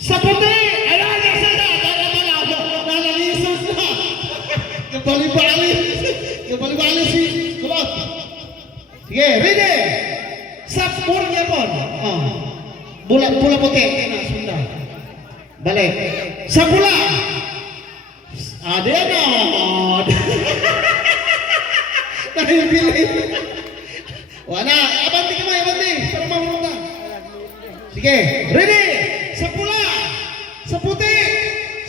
Sa puti! Ayan, nasa na! Nalalisan na! Kabali-bali! Kabali-bali si Kulot! Sige, ready! Sa purnya po! Pula puti! Sunda! Balik! Sa pula! Ayan o! Nahibilit! Wala! Abante ka mo! Abante! Para mahulog na! Sige! Ready! Sa pula! Sa puti!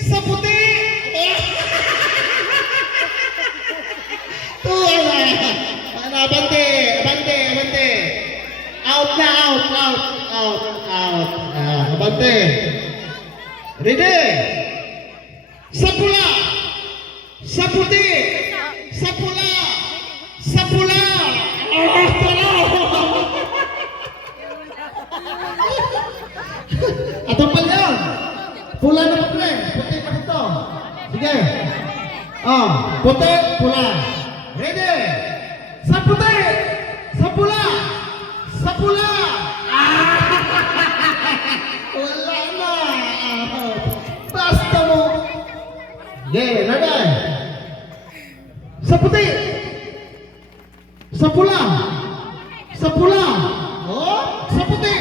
Sa puti! Tuwa na! Abante! Abante! Abante! Out na! Out! Out! Out! Out! Abante! Ready! Sa pula! Sa puti! Sa pula! Sa pula! Atong palyan! Pula na pa pre! Puti pa dito! Sige! Puti, pula! Ready! Sa puti! Sa pula! Sa pula! Wala na! Basta mo! Sige, ready! Sa puti! Sa pula! Sa pula! Sa puti!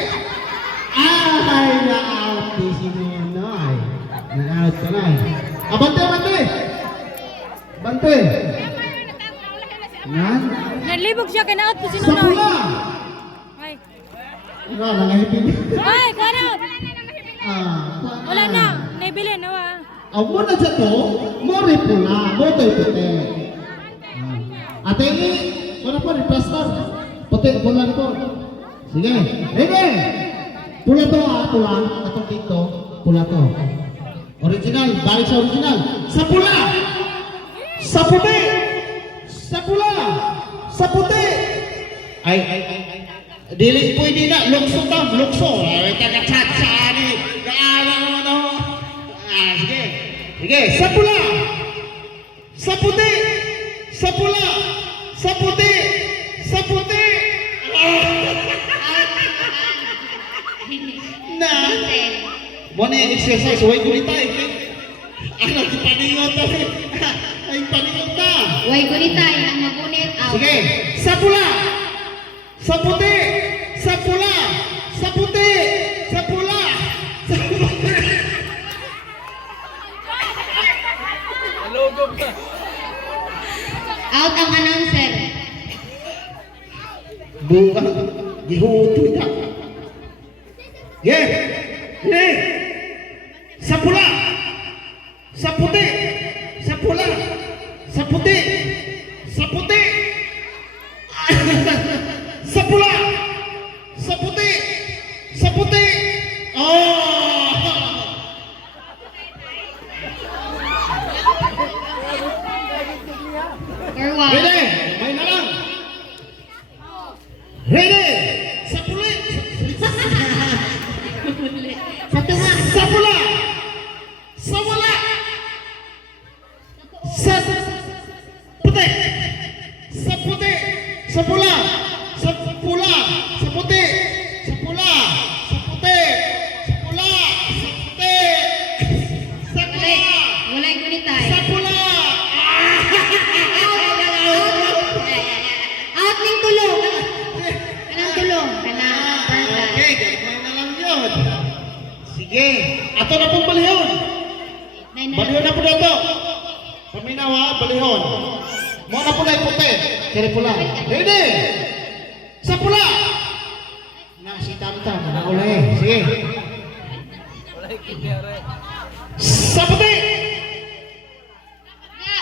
Ay, na-out di si Nonoy. Na-out ka na. Abante, abante! Abante! Nan? Nalibog siya, kinaot po si Sa Nonoy. pula! Ay, Nangahipin. ay, kanaot! Wala na, naibili, nawa. Ang muna siya to, mori pula, moto'y puti. Ate, wala pa rin, plaster. Puti, pula nito. Sige, ready! Pula to, pula. Atong dito, pula to. Original, balik sa original. Sa pula! Sa puti! Sa pula! Sa puti! Ay, dili pwede na, lukso tam, lukso. Ay, taga-chat-sa, ano. Sige. Sige, sa pula! Sa puti! Sa pula! Sa puti! Sa puti! Na! Muna yung exercise, huwag gulitay. Ano, paningot na. Ay, paningot na. Way gunitay ang magunit out. Sige, sa pula! Sa puti! Sa pula! Sa puti! Sa pula! Sa puti! Out ang announcer. Buka, gihuto na. Yeah! Yeah! Sa pula! Sa puti! Sa pula! Sa puti! Sa puti! Sa pula! Sa puti! Sa puti! Or what? Ready! May na lang! Ready! Sa puli! Sa tunga. Sa pula! Sa wala! Sa puti! Sa puti! Sa pula! Sa pula! Sa puti! Sa pula! Sa puti! Sa pula! Sa puti! Sa pula! Walay gunitay. Sa pula! Out ning tulong. Kanang tulong. Kanang birthday. Okay, gagawin na lang yun. Sige, ato na pong balihon. Balihon na po na ito. Paminawa, balihon. Mo na po na iputi. Kaya pula. Ready? Sa pula! Na, si Tamtam. Nakulay. Sige. Sa puti!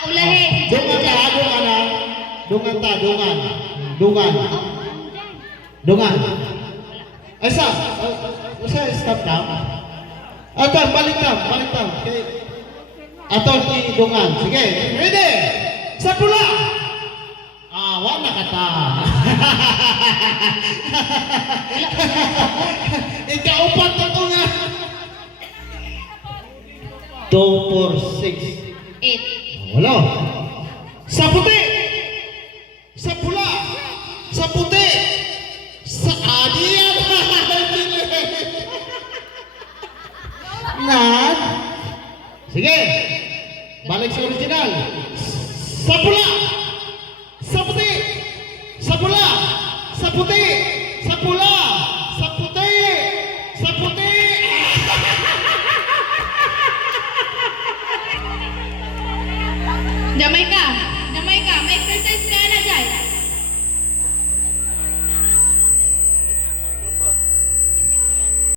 Ulahe. Dungan ta, dungan na. Dungan ta, dungan. Dungan. Dungan. Ay, sa? Sa stop down? Ato, balik down, balik down. Okay. Ato, dungan. Sige, ready? Sa pula! Wala ka ta. Ikaupat na ito nga. 2, 4, 6. 8. Wala. Sa puti! Sa pula! Sa puti! Sa adiyan! Nag. Sige. Balik sa original. Sa pula.